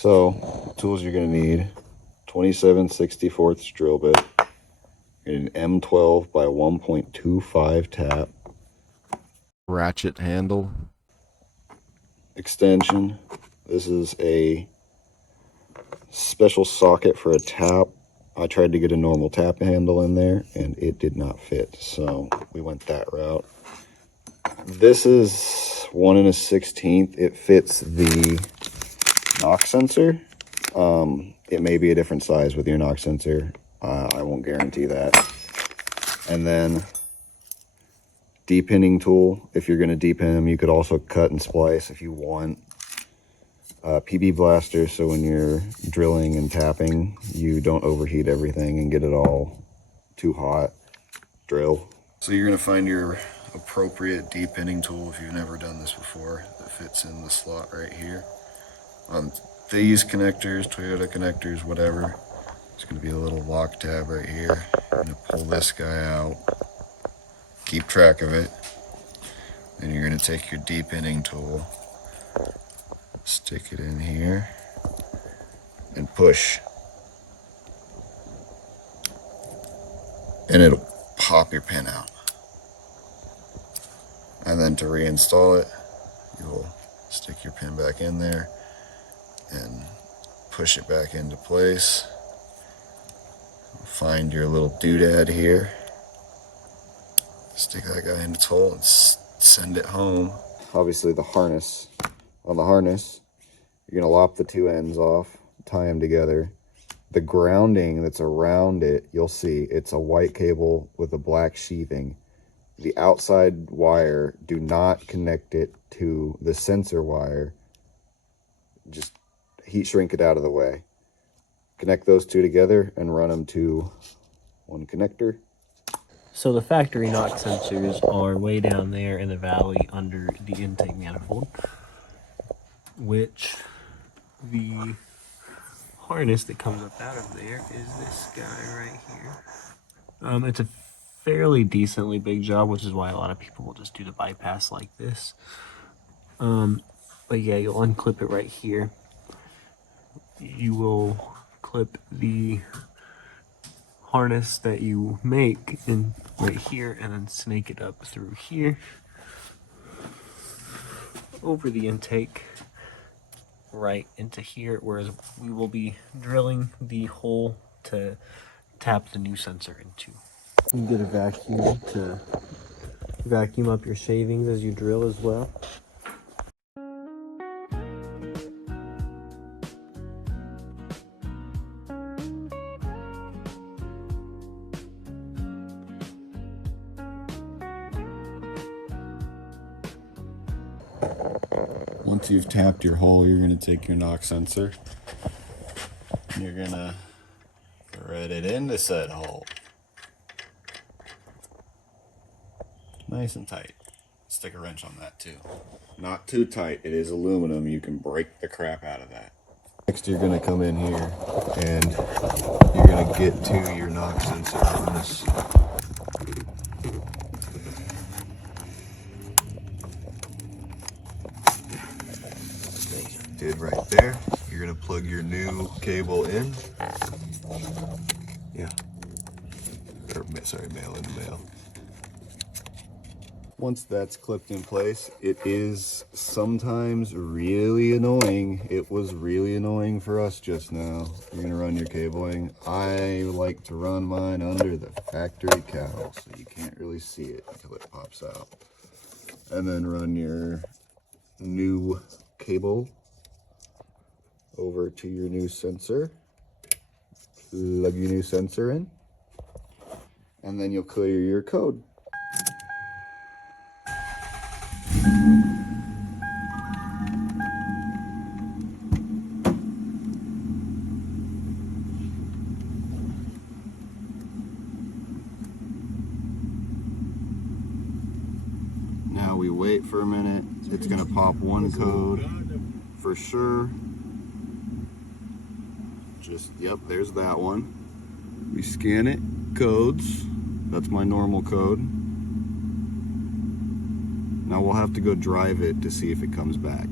So, tools you're going to need: 27/64 drill bit, an M12 by 1.25 tap, ratchet handle, extension. This is a special socket for a tap. I tried to get a normal tap handle in there and it did not fit, so we went that route. This is 1 1/16. It fits the knock sensor. It may be a different size with your knock sensor. I won't guarantee that. And then depinning tool. If you're going to depin them, you could also cut and splice if you want. PB blaster, so when you're drilling and tapping, you don't overheat everything and get it all too hot. Drill. So you're going to find your appropriate depinning tool if you've never done this before that fits in the slot right here. These connectors, Toyota connectors, whatever. It's going to be a little lock tab right here. You're going to pull this guy out. Keep track of it. Then you're going to take your depinning tool, stick it in here, and push. And it'll pop your pin out. And then to reinstall it, you'll stick your pin back in there and push it back into place. Find your little doodad here. Stick that guy in its hole and send it home. Obviously the harness. On the harness, you're going to lop the two ends off, tie them together. The grounding that's around it, you'll see it's a white cable with a black sheathing. The outside wire, do not connect it to the sensor wire. Just heat shrink it out of the way. Connect those two together and run them to one connector. So the factory knock sensors are way down there in the valley under the intake manifold, which the harness that comes up out of there is this guy right here. It's a fairly decently big job, which is why a lot of people will just do the bypass like this. But yeah, you'll unclip it right here. You will clip the harness that you make in right here and then snake it up through here over the intake right into here, whereas we will be drilling the hole to tap the new sensor into. You get a vacuum to vacuum up your shavings as you drill as well. Once you've tapped your hole, you're going to take your knock sensor and you're going to thread it into said hole. Nice and tight. Stick a wrench on that too. Not too tight. It is aluminum. You can break the crap out of that. Next, you're going to come in here and you're going to get to your knock sensor harness. Did right there. You're gonna plug your new cable in. Yeah. Or sorry, male into male. Once that's clipped in place, it is sometimes really annoying. It was really annoying for us just now. You're gonna run your cabling. I like to run mine under the factory cowl, so you can't really see it until it pops out. And then run your new cable over to your new sensor. Plug your new sensor in, and then you'll clear your code. Now we wait for a minute. It's gonna pop one code for sure. Just, yep, there's that one. We scan it, codes. That's my normal code. Now we'll have to go drive it to see if it comes back.